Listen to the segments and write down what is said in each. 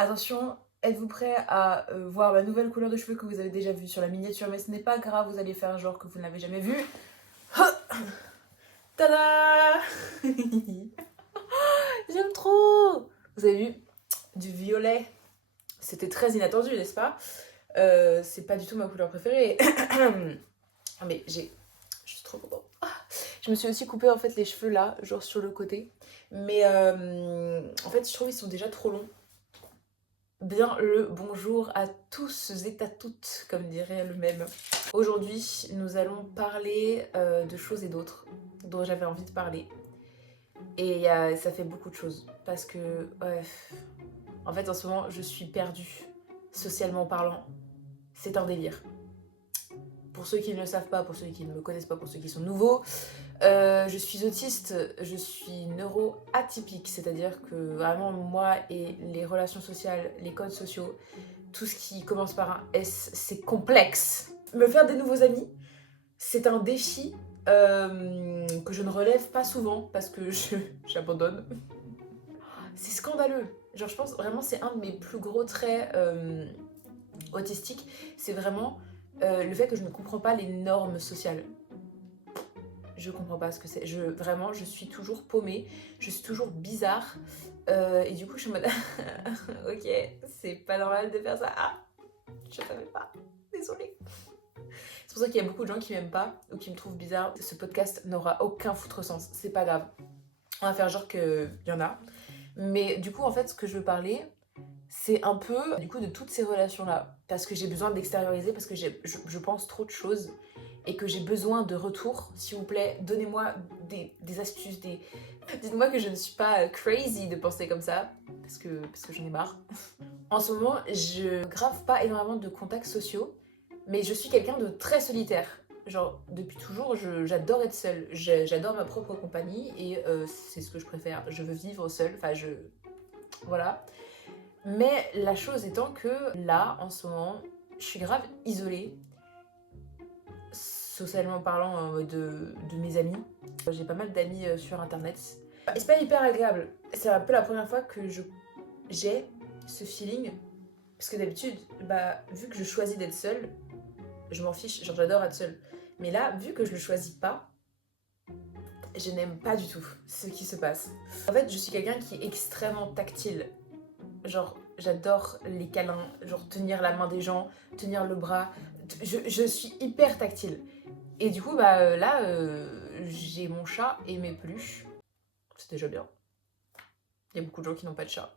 Attention, êtes-vous prêt à voir la nouvelle couleur de cheveux que vous avez déjà vue sur la miniature, mais ce n'est pas grave, vous allez faire genre que vous ne l'avez jamais vue. Tada. J'aime trop. Vous avez vu du violet. C'était très inattendu, n'est-ce pas? C'est pas du tout ma couleur préférée. Mais je suis trop contente. Je me suis aussi coupé en fait les cheveux là, genre sur le côté. Mais en fait, je trouve qu'ils sont déjà trop longs. Bien le bonjour à tous et à toutes, comme dirait le mème. Aujourd'hui, nous allons parler de choses et d'autres dont j'avais envie de parler. Et ça fait beaucoup de choses. Parce que, en fait, en ce moment, je suis perdue, socialement parlant. C'est un délire. Pour ceux qui ne le savent pas, pour ceux qui ne me connaissent pas, pour ceux qui sont nouveaux, je suis autiste, je suis neuroatypique, c'est-à-dire que vraiment moi et les relations sociales, les codes sociaux, tout ce qui commence par un S, c'est complexe. Me faire des nouveaux amis, c'est un défi que je ne relève pas souvent parce que j'abandonne. C'est scandaleux. Genre je pense vraiment c'est un de mes plus gros traits autistiques, c'est vraiment le fait que je ne comprends pas les normes sociales. Je comprends pas ce que c'est. Vraiment, je suis toujours paumée. Je suis toujours bizarre. Et du coup, je suis en mode... ok, c'est pas normal de faire ça. Ah, je savais pas. Désolée. C'est pour ça qu'il y a beaucoup de gens qui m'aiment pas ou qui me trouvent bizarre. Ce podcast n'aura aucun foutre sens. C'est pas grave. On va faire genre qu'il y en a. Mais du coup, en fait, ce que je veux parler, c'est un peu du coup de toutes ces relations-là. Parce que j'ai besoin d'extérioriser, parce que je pense trop de choses. Et que j'ai besoin de retour, s'il vous plaît, donnez-moi des astuces, dites-moi que je ne suis pas crazy de penser comme ça, parce que j'en ai marre. En ce moment, je grave pas énormément de contacts sociaux, mais je suis quelqu'un de très solitaire. Genre, depuis toujours, j'adore être seule, j'adore ma propre compagnie, et c'est ce que je préfère. Je veux vivre seule, voilà. Mais la chose étant que, là, en ce moment, je suis grave isolée, socialement parlant de mes amis. J'ai pas mal d'amis sur internet. Et c'est pas hyper agréable. C'est un peu la première fois que j'ai ce feeling. Parce que d'habitude, vu que je choisis d'être seule, je m'en fiche, genre j'adore être seule. Mais là, vu que je le choisis pas, je n'aime pas du tout ce qui se passe. En fait, je suis quelqu'un qui est extrêmement tactile. Genre, j'adore les câlins, genre tenir la main des gens, tenir le bras. Je suis hyper tactile. Et du coup, là, j'ai mon chat et mes peluches. C'est déjà bien. Il y a beaucoup de gens qui n'ont pas de chat.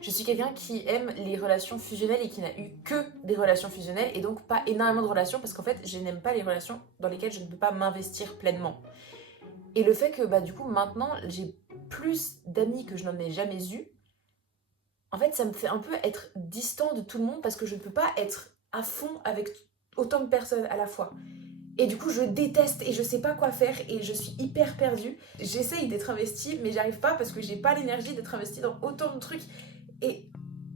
Je suis quelqu'un qui aime les relations fusionnelles et qui n'a eu que des relations fusionnelles et donc pas énormément de relations parce qu'en fait, je n'aime pas les relations dans lesquelles je ne peux pas m'investir pleinement. Et le fait que, du coup, maintenant, j'ai plus d'amis que je n'en ai jamais eu, en fait, ça me fait un peu être distant de tout le monde parce que je ne peux pas être à fond avec autant de personnes à la fois. Et du coup, je déteste et je sais pas quoi faire et je suis hyper perdue. J'essaye d'être investie, mais j'arrive pas parce que j'ai pas l'énergie d'être investie dans autant de trucs. Et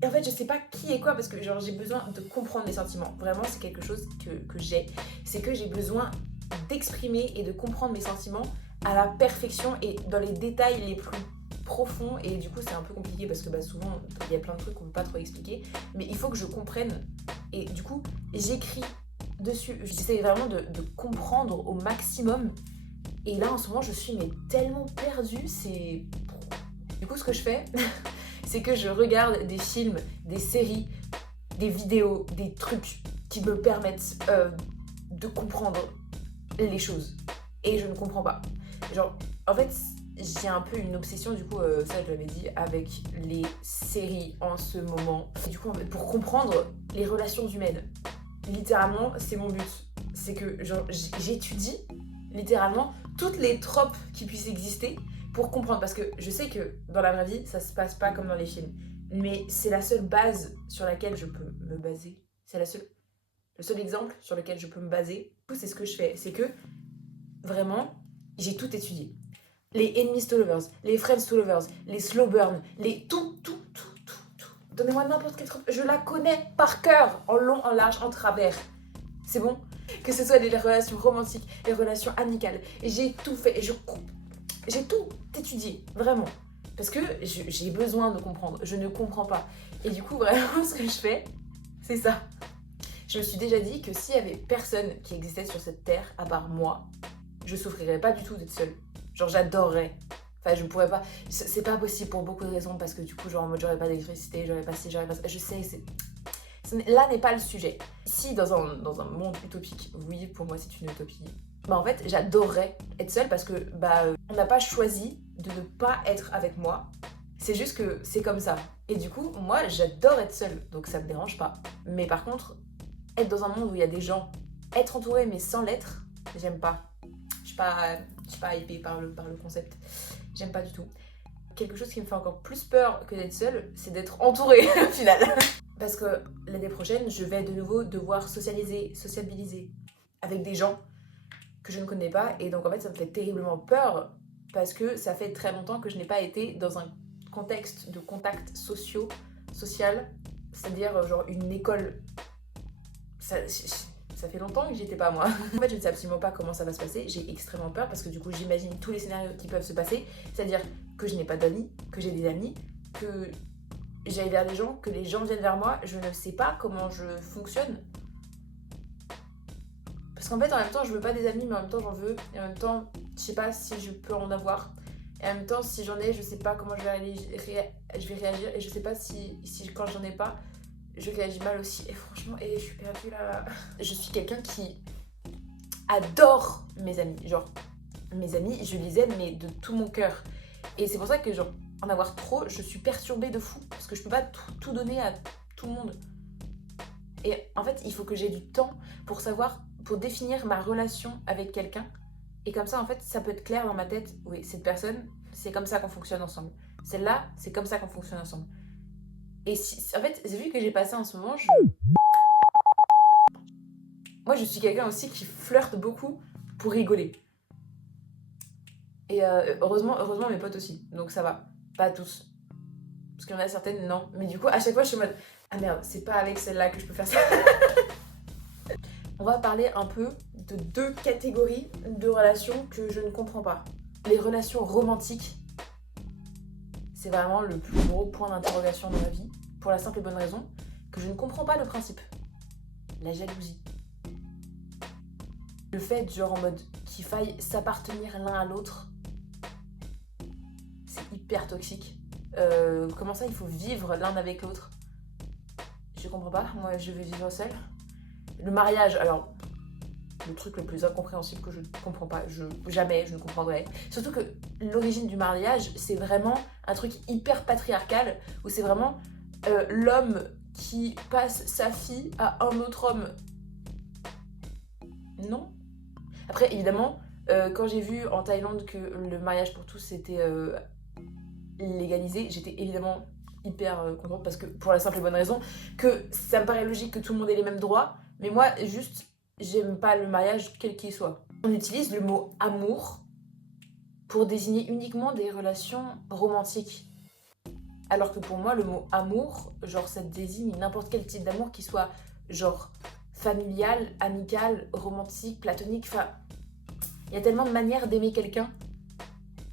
en fait, je sais pas qui est quoi parce que genre j'ai besoin de comprendre mes sentiments. Vraiment, c'est quelque chose que j'ai. C'est que j'ai besoin d'exprimer et de comprendre mes sentiments à la perfection et dans les détails les plus profonds. Et du coup, c'est un peu compliqué parce que souvent, il y a plein de trucs qu'on peut pas trop expliquer. Mais il faut que je comprenne. Et du coup, j'écris dessus. J'essaie vraiment de comprendre au maximum. Et là, en ce moment, je suis tellement perdue. Du coup, ce que je fais, c'est que je regarde des films, des séries, des vidéos, des trucs qui me permettent de comprendre les choses. Et je ne comprends pas. Genre, en fait, j'ai un peu une obsession, du coup, ça je l'avais dit, avec les séries en ce moment. Et du coup, en fait, pour comprendre les relations humaines, littéralement, c'est mon but. C'est que genre, j'étudie littéralement toutes les tropes qui puissent exister pour comprendre. Parce que je sais que dans la vraie vie, ça se passe pas comme dans les films. Mais c'est la seule base sur laquelle je peux me baser. C'est le seul exemple sur lequel je peux me baser. Du coup, c'est ce que je fais. C'est que, vraiment, j'ai tout étudié. Les enemies to lovers, les friends to lovers, les slow burn, tout. Donnez-moi n'importe quelle trope. Je la connais par cœur, en long, en large, en travers. C'est bon? Que ce soit les relations romantiques, les relations amicales. Et j'ai tout fait. Et j'ai tout étudié, vraiment. Parce que j'ai besoin de comprendre, je ne comprends pas. Et du coup, vraiment, ce que je fais, c'est ça. Je me suis déjà dit que s'il y avait personne qui existait sur cette terre, à part moi, je souffrirais pas du tout d'être seule. Genre, j'adorerais. Enfin, je pourrais pas. C'est pas possible pour beaucoup de raisons, parce que du coup, genre, en mode, j'aurais pas d'électricité, j'aurais pas ci, j'aurais pas ça. Je sais, là n'est pas le sujet. Si dans un monde utopique, oui, pour moi, c'est une utopie. Bah, en fait, j'adorerais être seule parce que, on n'a pas choisi de ne pas être avec moi. C'est juste que c'est comme ça. Et du coup, moi, j'adore être seule, donc ça me dérange pas. Mais par contre, être dans un monde où il y a des gens, être entourée mais sans l'être, j'aime pas. Je suis pas hypée par le concept. J'aime pas du tout. Quelque chose qui me fait encore plus peur que d'être seule, c'est d'être entourée au final. Parce que l'année prochaine, je vais de nouveau devoir sociabiliser avec des gens que je ne connais pas. Et donc en fait, ça me fait terriblement peur parce que ça fait très longtemps que je n'ai pas été dans un contexte de contact social, c'est-à-dire genre une école. Ça fait longtemps que j'y étais pas moi. En fait, je ne sais absolument pas comment ça va se passer. J'ai extrêmement peur parce que du coup, j'imagine tous les scénarios qui peuvent se passer. C'est-à-dire que je n'ai pas d'amis, que j'ai des amis, que j'aille vers des gens, que les gens viennent vers moi. Je ne sais pas comment je fonctionne. Parce qu'en fait, en même temps, je veux pas des amis, mais en même temps, j'en veux. Et en même temps, je sais pas si je peux en avoir. Et en même temps, si j'en ai, je sais pas comment je vais réagir. Et je sais pas si quand j'en ai pas, je réagis mal aussi. Et franchement, je suis perdue là. Je suis quelqu'un qui adore mes amis. Genre, mes amis, je les aime, mais de tout mon cœur. Et c'est pour ça que, genre, en avoir trop, je suis perturbée de fou. Parce que je peux pas tout donner à tout le monde. Et en fait, il faut que j'ai du temps pour définir ma relation avec quelqu'un. Et comme ça, en fait, ça peut être clair dans ma tête. Oui, cette personne, c'est comme ça qu'on fonctionne ensemble. Celle-là, c'est comme ça qu'on fonctionne ensemble. Et en fait, vu que j'ai passé en ce moment, moi, je suis quelqu'un aussi qui flirte beaucoup pour rigoler. Et heureusement, mes potes aussi. Donc ça va. Pas tous. Parce qu'il y en a certaines, non. Mais du coup, à chaque fois, je suis en mode ah merde, c'est pas avec celle-là que je peux faire ça. On va parler un peu de 2 catégories de relations que je ne comprends pas. Les relations romantiques, c'est vraiment le plus gros point d'interrogation dans ma vie. Pour la simple et bonne raison que je ne comprends pas le principe. La jalousie. Le fait, genre en mode qu'il faille s'appartenir l'un à l'autre, c'est hyper toxique. Comment ça, il faut vivre l'un avec l'autre? Je comprends pas, moi je veux vivre seule. Le mariage, alors, le truc le plus incompréhensible que je ne comprends pas, jamais je ne comprendrai. Surtout que l'origine du mariage, c'est vraiment un truc hyper patriarcal, où c'est vraiment l'homme qui passe sa fille à un autre homme. Non. Après, évidemment, quand j'ai vu en Thaïlande que le mariage pour tous était légalisé, j'étais évidemment hyper contente parce que pour la simple et bonne raison que ça me paraît logique que tout le monde ait les mêmes droits, mais moi, juste, j'aime pas le mariage quel qu'il soit. On utilise le mot amour pour désigner uniquement des relations romantiques. Alors que pour moi, le mot amour, genre, ça désigne n'importe quel type d'amour qui soit, genre, familial, amical, romantique, platonique, enfin... Il y a tellement de manières d'aimer quelqu'un.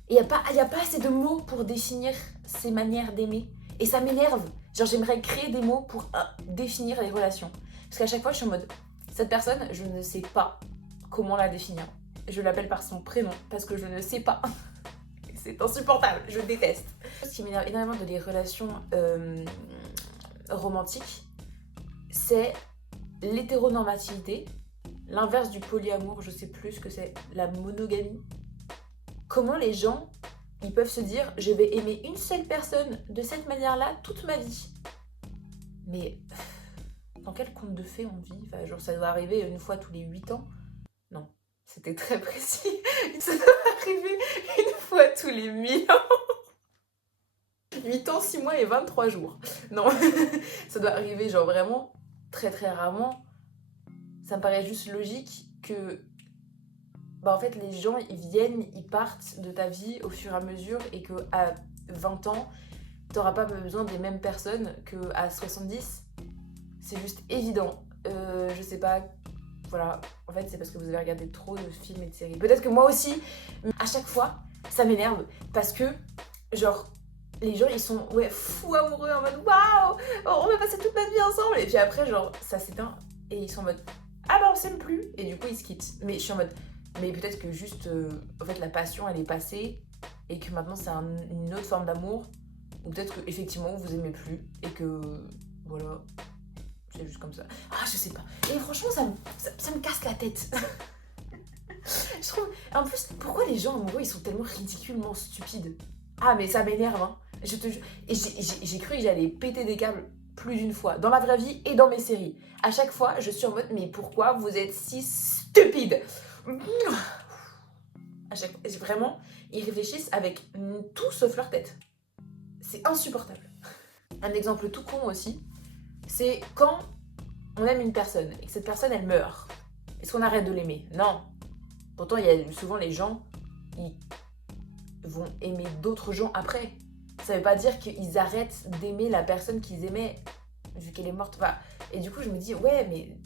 Et il n'y a pas assez de mots pour définir ces manières d'aimer. Et ça m'énerve. Genre, j'aimerais créer des mots pour définir les relations. Parce qu'à chaque fois, je suis en mode, cette personne, je ne sais pas comment la définir. Je l'appelle par son prénom parce que je ne sais pas. C'est insupportable, je déteste. Ce qui m'énerve énormément de les relations romantiques, c'est l'hétéronormativité, l'inverse du polyamour, je sais plus ce que c'est, la monogamie. Comment les gens, ils peuvent se dire, je vais aimer une seule personne de cette manière-là toute ma vie. Mais dans quel conte de fées on vit? Enfin, genre, ça doit arriver une fois tous les 8 ans. Non, c'était très précis. Ça doit arriver une fois tous les 1000 ans. 8 ans, 6 mois et 23 jours. Non, ça doit arriver genre vraiment très très rarement. Ça me paraît juste logique que en fait les gens ils viennent, ils partent de ta vie au fur et à mesure et que à 20 ans t'auras pas besoin des mêmes personnes qu'à 70. C'est juste évident. Je sais pas, voilà, en fait c'est parce que vous avez regardé trop de films et de séries. Peut-être que moi aussi, mais à chaque fois ça m'énerve parce que genre les gens ils sont ouais fous amoureux en mode waouh, on va passer toute notre vie ensemble, et puis après genre ça s'éteint et ils sont en mode ah bah on s'aime plus, et du coup ils se quittent. Mais je suis en mode mais peut-être que juste en fait la passion elle est passée et que maintenant c'est une autre forme d'amour, ou peut-être que effectivement vous aimez plus et que voilà, c'est juste comme ça. Ah je sais pas, et franchement ça me casse la tête. Je trouve en plus pourquoi les gens amoureux ils sont tellement ridiculement stupides. Ah mais ça m'énerve hein. Je te jure. Et j'ai cru que j'allais péter des câbles plus d'une fois, dans la vraie vie et dans mes séries. À chaque fois, je suis en mode, mais pourquoi vous êtes si stupide? À chaque fois, vraiment, ils réfléchissent avec tout sauf leur tête. C'est insupportable. Un exemple tout con aussi, c'est quand on aime une personne et que cette personne, elle meurt. Est-ce qu'on arrête de l'aimer? Non. Pourtant, il y a souvent les gens, ils vont aimer d'autres gens après. Ça veut pas dire qu'ils arrêtent d'aimer la personne qu'ils aimaient vu qu'elle est morte. Enfin, et du coup, je me dis, ouais, mais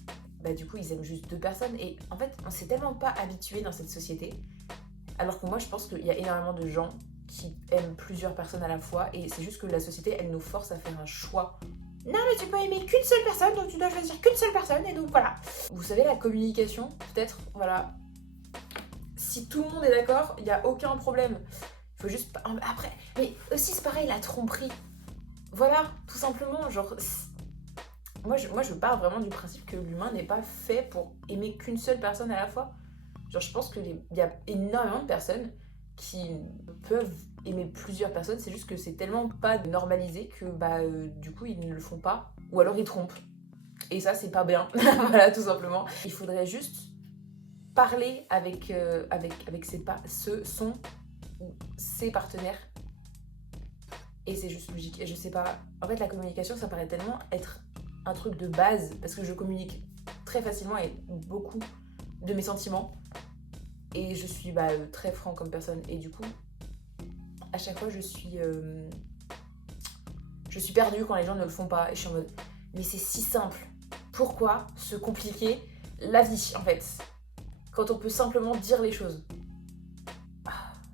bah, du coup, ils aiment juste deux personnes. Et en fait, on s'est tellement pas habitué dans cette société. Alors que moi, je pense qu'il y a énormément de gens qui aiment plusieurs personnes à la fois. Et c'est juste que la société, elle nous force à faire un choix. Non, mais tu peux aimer qu'une seule personne, donc tu dois choisir qu'une seule personne. Et donc voilà. Vous savez, la communication, peut-être, voilà. Si tout le monde est d'accord, il n'y a aucun problème. Il faut juste... Après, mais aussi c'est pareil, la tromperie. Voilà, tout simplement, genre... Moi je pars vraiment du principe que l'humain n'est pas fait pour aimer qu'une seule personne à la fois. Genre je pense qu'il y a énormément de personnes qui peuvent aimer plusieurs personnes, c'est juste que c'est tellement pas normalisé que bah du coup ils ne le font pas, ou alors ils trompent. Et ça c'est pas bien, voilà tout simplement. Il faudrait juste parler avec ses partenaires, et c'est juste logique. Et je sais pas, en fait la communication ça paraît tellement être un truc de base parce que je communique très facilement avec beaucoup de mes sentiments et je suis très franc comme personne, et du coup à chaque fois je suis perdue quand les gens ne le font pas, et je suis en mode mais c'est si simple, pourquoi se compliquer la vie en fait quand on peut simplement dire les choses?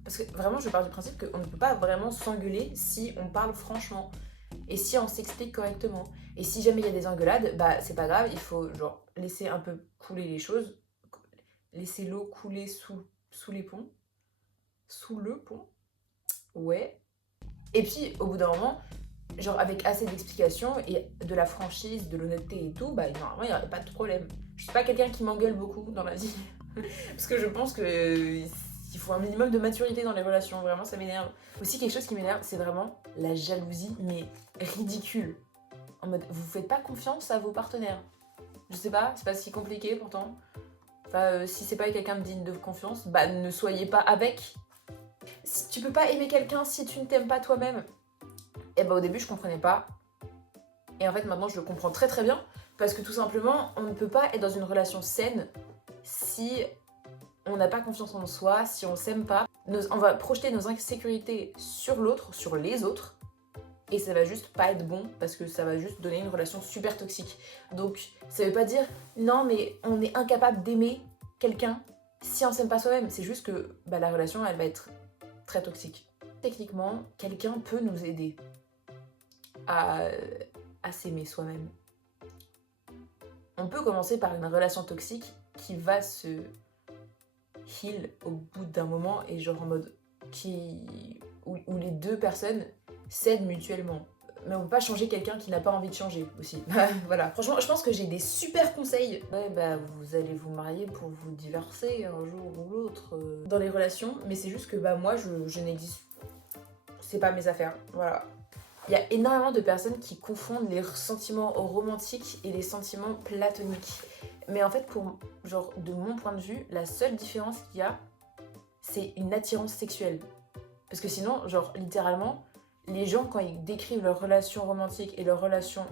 Parce que vraiment, je pars du principe qu'on ne peut pas vraiment s'engueuler si on parle franchement et si on s'explique correctement. Et si jamais il y a des engueulades, bah c'est pas grave, il faut genre laisser un peu couler les choses, laisser l'eau couler sous les ponts, sous le pont, ouais. Et puis au bout d'un moment, genre avec assez d'explications et de la franchise, de l'honnêteté et tout, bah normalement il n'y aurait pas de problème. Je suis pas quelqu'un qui m'engueule beaucoup dans ma vie, parce que je pense que il faut un minimum de maturité dans les relations, vraiment ça m'énerve. Aussi quelque chose qui m'énerve, c'est vraiment la jalousie, mais ridicule. En mode, vous faites pas confiance à vos partenaires. Je sais pas, c'est pas si compliqué pourtant. Enfin, si c'est pas quelqu'un de digne de confiance, bah ne soyez pas avec. Si tu peux pas aimer quelqu'un si tu ne t'aimes pas toi-même. Et bah au début je comprenais pas. Et en fait maintenant je le comprends très très bien. Parce que tout simplement, on ne peut pas être dans une relation saine si on n'a pas confiance en soi, si on s'aime pas. On va projeter nos insécurités sur l'autre, sur les autres. Et ça va juste pas être bon parce que ça va juste donner une relation super toxique. Donc ça veut pas dire non mais on est incapable d'aimer quelqu'un si on s'aime pas soi-même. C'est juste que la relation elle va être très toxique. Techniquement, quelqu'un peut nous aider à s'aimer soi-même. On peut commencer par une relation toxique qui va se heal au bout d'un moment et genre en mode où les deux personnes s'aident mutuellement. Mais on peut pas changer quelqu'un qui n'a pas envie de changer aussi. Voilà. Franchement, je pense que j'ai des super conseils. Ouais, vous allez vous marier pour vous divorcer un jour ou l'autre dans les relations, mais c'est juste que moi je n'existe. C'est pas mes affaires. Voilà. Il y a énormément de personnes qui confondent les sentiments romantiques et les sentiments platoniques. Mais en fait, de mon point de vue, la seule différence qu'il y a, c'est une attirance sexuelle. Parce que sinon, littéralement, les gens, quand ils décrivent leur relation romantique et leur relation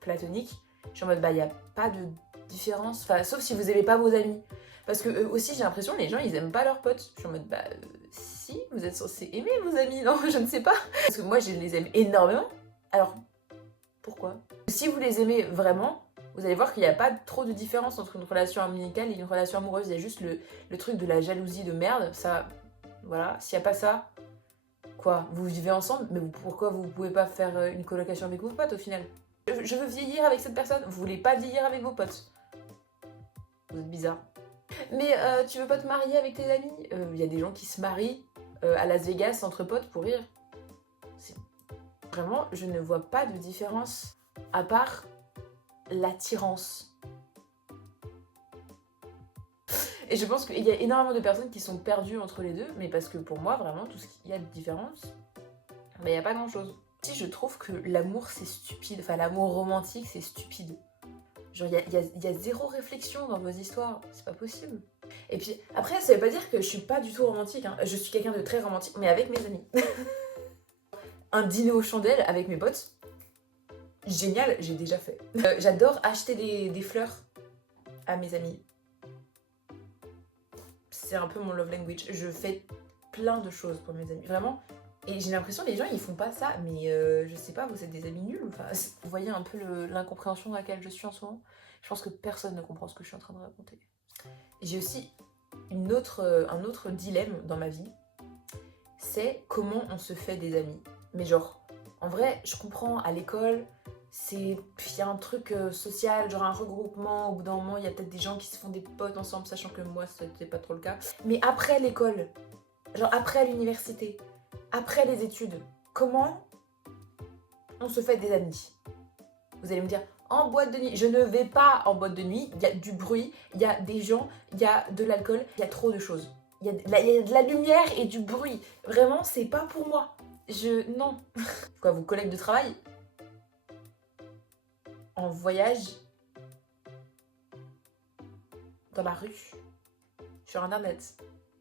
platonique, je suis en mode, il n'y a pas de différence. Enfin, sauf si vous aimez pas vos amis. Parce que aussi, j'ai l'impression, les gens, ils aiment pas leurs potes. Je suis en mode, si, vous êtes censés aimer vos amis, non? Je ne sais pas. Parce que moi, je les aime énormément. Alors, pourquoi? Si vous les aimez vraiment, vous allez voir qu'il n'y a pas trop de différence entre une relation amicale et une relation amoureuse. Il y a juste le truc de la jalousie de merde. Ça, voilà. S'il n'y a pas ça, Quoi, vous vivez ensemble, mais pourquoi vous pouvez pas faire une colocation avec vos potes au final? Je veux vieillir avec cette personne, vous voulez pas vieillir avec vos potes. Vous êtes bizarre. Mais tu veux pas te marier avec tes amis? Il y a des gens qui se marient à Las Vegas entre potes pour rire. Vraiment, je ne vois pas de différence à part l'attirance. Et je pense qu'il y a énormément de personnes qui sont perdues entre les deux, mais parce que pour moi, vraiment, tout ce qu'il y a de différence, il n'y a pas grand-chose. Si je trouve que l'amour, c'est stupide, enfin l'amour romantique, c'est stupide. Genre, il y a zéro réflexion dans vos histoires, c'est pas possible. Et puis, après, ça veut pas dire que je suis pas du tout romantique, hein. Je suis quelqu'un de très romantique, mais avec mes amis. Un dîner aux chandelles avec mes potes, génial, j'ai déjà fait. J'adore acheter des fleurs à mes amis. C'est un peu mon love language. Je fais plein de choses pour mes amis, vraiment. Et j'ai l'impression que les gens, ils font pas ça, mais je sais pas, vous êtes des amis nuls. Enfin, vous voyez un peu l'incompréhension dans laquelle je suis en ce moment. Je pense que personne ne comprend ce que je suis en train de raconter. J'ai aussi un autre dilemme dans ma vie, c'est comment on se fait des amis. Mais genre, en vrai, je comprends, à l'école, il y a un truc social, genre un regroupement, au bout d'un moment, il y a peut-être des gens qui se font des potes ensemble, sachant que moi, c'était pas trop le cas. Mais après l'école, genre après l'université, après les études, comment on se fait des amis? Vous allez me dire, en boîte de nuit. Je ne vais pas en boîte de nuit, il y a du bruit, il y a des gens, il y a de l'alcool, il y a trop de choses. Il y a de la lumière et du bruit. Vraiment, c'est pas pour moi. Non. Quoi, vos collègues de travail? En voyage? Dans la rue? Sur internet?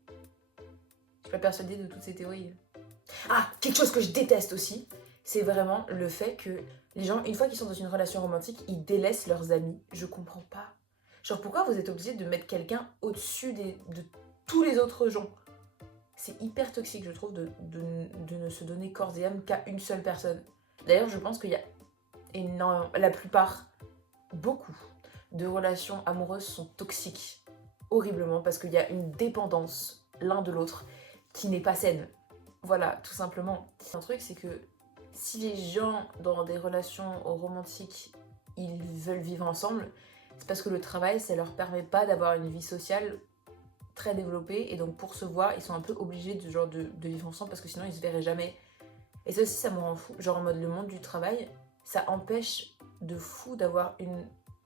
Je suis pas persuadée de toutes ces théories. Ah, quelque chose que je déteste aussi, c'est vraiment le fait que les gens, une fois qu'ils sont dans une relation romantique, ils délaissent leurs amis. Je comprends pas. Genre, pourquoi vous êtes obligé de mettre quelqu'un au-dessus de tous les autres gens? C'est hyper toxique, je trouve, de ne se donner corps et âme qu'à une seule personne. D'ailleurs, je pense qu'il y a la plupart, beaucoup de relations amoureuses sont toxiques, horriblement, parce qu'il y a une dépendance l'un de l'autre qui n'est pas saine. Voilà, tout simplement. Un truc, c'est que si les gens dans des relations romantiques, ils veulent vivre ensemble, c'est parce que le travail, ça leur permet pas d'avoir une vie sociale très développée, et donc pour se voir, ils sont un peu obligés de vivre ensemble parce que sinon ils se verraient jamais. Et ça aussi, ça me rend fou. Genre en mode le monde du travail, ça empêche de fou d'avoir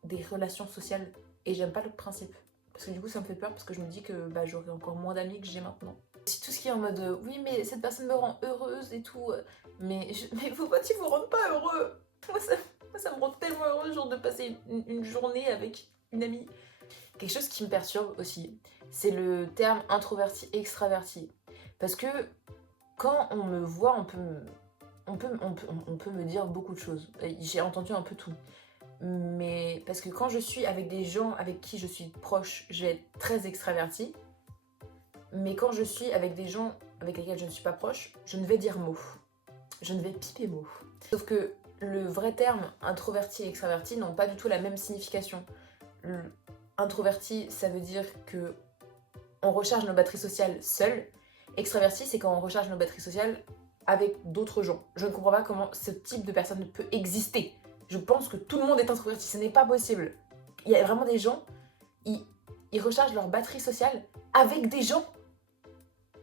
des relations sociales. Et j'aime pas le principe. Parce que du coup, ça me fait peur parce que je me dis que j'aurai encore moins d'amis que j'ai maintenant. Si tout ce qui est en mode oui, mais cette personne me rend heureuse et tout, mais vos potes ils vous rendent pas heureux. Moi ça me rend tellement heureuse genre de passer une journée avec une amie. Quelque chose qui me perturbe aussi, c'est le terme introverti-extraverti. Parce que quand on me voit, on peut me dire beaucoup de choses. J'ai entendu un peu tout. Mais parce que quand je suis avec des gens avec qui je suis proche, je vais être très extravertie. Mais quand je suis avec des gens avec lesquels je ne suis pas proche, je ne vais dire mot. Je ne vais piper mot. Sauf que le vrai terme introverti et extraverti n'ont pas du tout la même signification. Introverti, ça veut dire que on recharge nos batteries sociales seul. Extraverti, c'est quand on recharge nos batteries sociales avec d'autres gens. Je ne comprends pas comment ce type de personne peut exister. Je pense que tout le monde est introverti, ce n'est pas possible. Il y a vraiment des gens, ils rechargent leur batterie sociale avec des gens.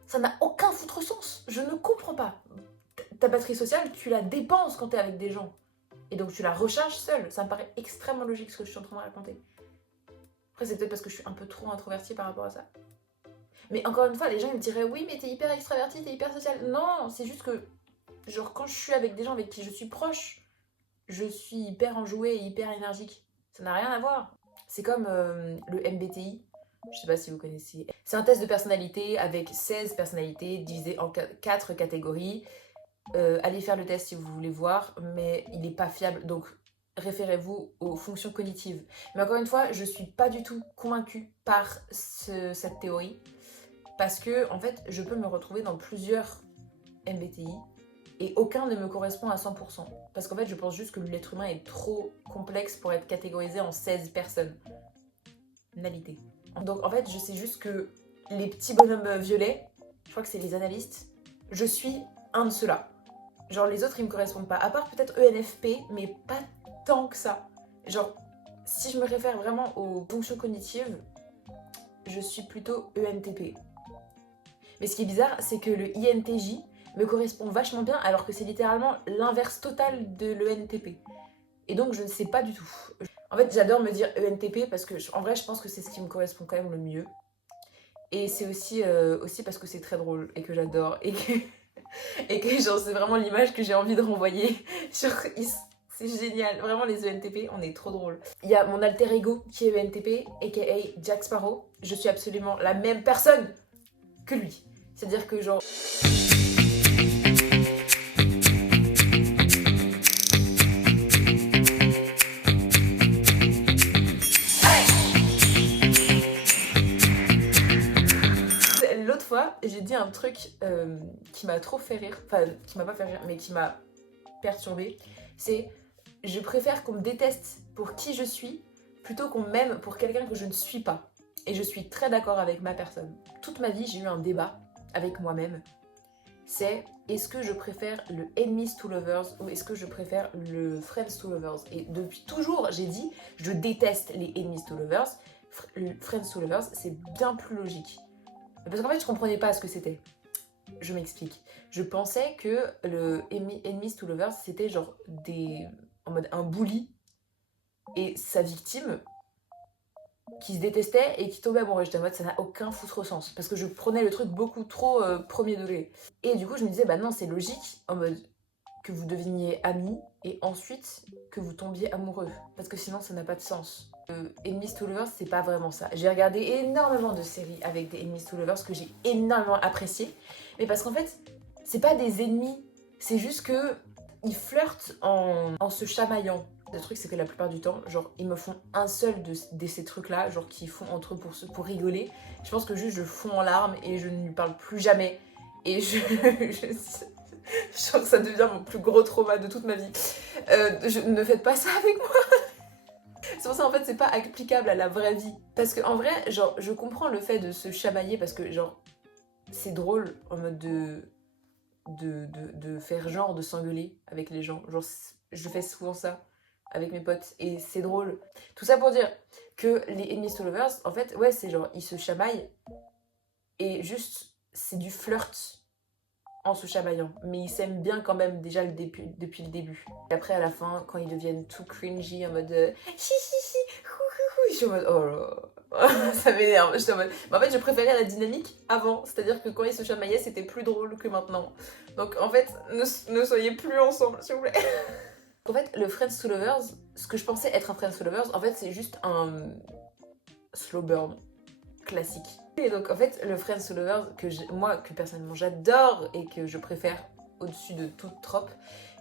Ça n'a aucun foutre sens. Je ne comprends pas. Ta batterie sociale, tu la dépenses quand tu es avec des gens. Et donc tu la recharges seule. Ça me paraît extrêmement logique ce que je suis en train de raconter. Après, c'est peut-être parce que je suis un peu trop introvertie par rapport à ça. Mais encore une fois, les gens ils me diraient oui, mais t'es hyper extravertie, t'es hyper sociale. Non, c'est juste que, genre, quand je suis avec des gens avec qui je suis proche, je suis hyper enjouée et hyper énergique. Ça n'a rien à voir. C'est comme le MBTI. Je sais pas si vous connaissez. C'est un test de personnalité avec 16 personnalités divisées en 4 catégories. Allez faire le test si vous voulez voir, mais il n'est pas fiable, donc référez-vous aux fonctions cognitives. Mais encore une fois, je suis pas du tout convaincue par cette théorie, parce que en fait, je peux me retrouver dans plusieurs MBTI, et aucun ne me correspond à 100%. Parce qu'en fait, je pense juste que l'être humain est trop complexe pour être catégorisé en 16 personnes. Nalité. Donc en fait, je sais juste que les petits bonhommes violets, je crois que c'est les analystes, je suis un de ceux-là. Genre les autres ils me correspondent pas, à part peut-être ENFP, mais pas tant que ça. Genre si je me réfère vraiment aux fonctions cognitives, je suis plutôt ENTP. Mais ce qui est bizarre, c'est que le INTJ me correspond vachement bien alors que c'est littéralement l'inverse total de l'ENTP. Et donc je ne sais pas du tout. En fait j'adore me dire ENTP parce que en vrai je pense que c'est ce qui me correspond quand même le mieux. Et c'est aussi parce que c'est très drôle et que j'adore et que genre c'est vraiment l'image que j'ai envie de renvoyer sur c'est génial, vraiment les ENTP, on est trop drôle. Il y a mon alter ego qui est ENTP, aka Jack Sparrow. Je suis absolument la même personne que lui. C'est-à-dire que genre... L'autre fois, j'ai dit un truc qui m'a trop fait rire, enfin qui m'a pas fait rire, mais qui m'a perturbée. C'est je préfère qu'on me déteste pour qui je suis plutôt qu'on m'aime pour quelqu'un que je ne suis pas. Et je suis très d'accord avec ma personne. Toute ma vie, j'ai eu un débat avec moi-même. C'est est-ce que je préfère le enemies to lovers ou est-ce que je préfère le friends to lovers. Et depuis toujours, j'ai dit je déteste les enemies to lovers. Friends to lovers, c'est bien plus logique. Parce qu'en fait, je comprenais pas ce que c'était. Je m'explique. Je pensais que le enemies to lovers, c'était genre en mode un bully et sa victime qui se détestait et qui tombait amoureux. J'étais en mode ça n'a aucun foutre sens parce que je prenais le truc beaucoup trop premier degré. Et du coup, je me disais bah non, c'est logique en mode que vous deveniez amis et ensuite que vous tombiez amoureux parce que sinon ça n'a pas de sens. Enemies to Lovers, c'est pas vraiment ça. J'ai regardé énormément de séries avec des Enemies to Lovers que j'ai énormément apprécié, mais parce qu'en fait, c'est pas des ennemis, c'est juste que ils flirtent en se chamaillant. Le truc, c'est que la plupart du temps, genre, ils me font un seul de ces trucs-là, genre, qu'ils font entre eux pour rigoler. Je pense que juste, je fonds en larmes et je ne lui parle plus jamais. Et je genre, ça devient mon plus gros trauma de toute ma vie. Ne faites pas ça avec moi. C'est pour ça, en fait, c'est pas applicable à la vraie vie. Parce que en vrai, genre, je comprends le fait de se chamailler parce que, genre, c'est drôle en mode de faire genre de s'engueuler avec les gens. Genre, je fais souvent ça avec mes potes et c'est drôle. Tout ça pour dire que les enemies to lovers, en fait, ouais, c'est genre, ils se chamaillent et juste, c'est du flirt en se chamaillant. Mais ils s'aiment bien quand même déjà depuis le début. Et après, à la fin, quand ils deviennent tout cringy en mode hi hi hi, je suis en mode oh là. Ça m'énerve. J'étais en mode... Mais en fait, je préférais la dynamique avant. C'est-à-dire que quand ils se chamaillaient, c'était plus drôle que maintenant. Donc en fait, ne soyez plus ensemble, s'il vous plaît. En fait, le Friends to Lovers, ce que je pensais être un Friends to Lovers, en fait, c'est juste un slow burn classique. Et donc, en fait, le Friends to Lovers, que personnellement j'adore et que je préfère au-dessus de toute trope,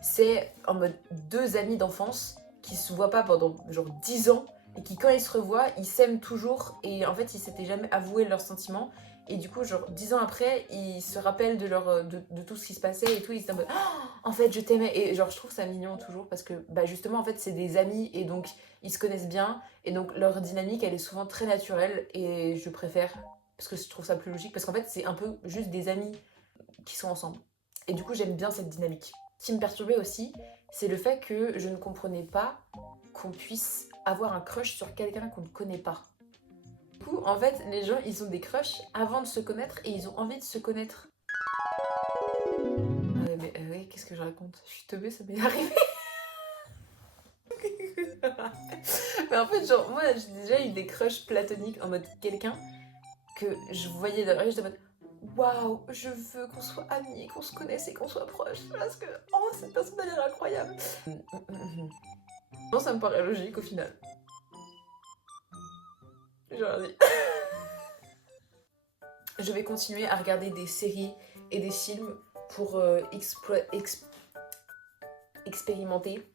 c'est en mode deux amis d'enfance qui se voient pas pendant genre 10 ans et qui, quand ils se revoient, ils s'aiment toujours et en fait, ils s'étaient jamais avoué leurs sentiments. Et du coup, genre 10 ans après, ils se rappellent de tout ce qui se passait et tout. Ils se disent oh, en fait, je t'aimais. Et genre, je trouve ça mignon toujours parce que, bah, justement, en fait, c'est des amis et donc ils se connaissent bien. Et donc, leur dynamique, elle est souvent très naturelle et je préfère parce que je trouve ça plus logique. Parce qu'en fait, c'est un peu juste des amis qui sont ensemble. Et du coup, j'aime bien cette dynamique. Ce qui me perturbait aussi, c'est le fait que je ne comprenais pas qu'on puisse avoir un crush sur quelqu'un qu'on ne connaît pas. Du coup, en fait, les gens, ils ont des crushs avant de se connaître et ils ont envie de se connaître. Mais ouais, qu'est-ce que je raconte? Je suis tombée, ça m'est arrivé. Mais en fait, genre, moi, j'ai déjà eu des crushs platoniques en mode quelqu'un que je voyais dans la rue, j'étais en mode waouh, je veux qu'on soit amis, qu'on se connaisse et qu'on soit proches parce que, oh, cette personne a l'air incroyable. Non, ça me paraît logique au final. J'ai rien dit. Je vais continuer à regarder des séries et des films pour expérimenter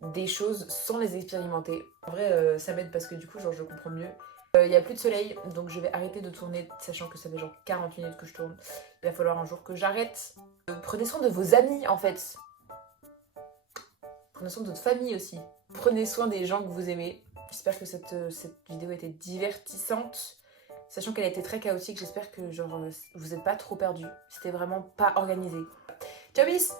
des choses sans les expérimenter. En vrai, ça m'aide parce que du coup, genre, je comprends mieux. Il n'y a plus de soleil, donc je vais arrêter de tourner, sachant que ça fait genre 40 minutes que je tourne. Il va falloir un jour que j'arrête. Prenez soin de vos amis, en fait. Prenez soin de votre famille aussi. Prenez soin des gens que vous aimez. J'espère que cette vidéo était divertissante. Sachant qu'elle a été très chaotique, j'espère que genre vous n'êtes pas trop perdus. C'était vraiment pas organisé. Ciao bis.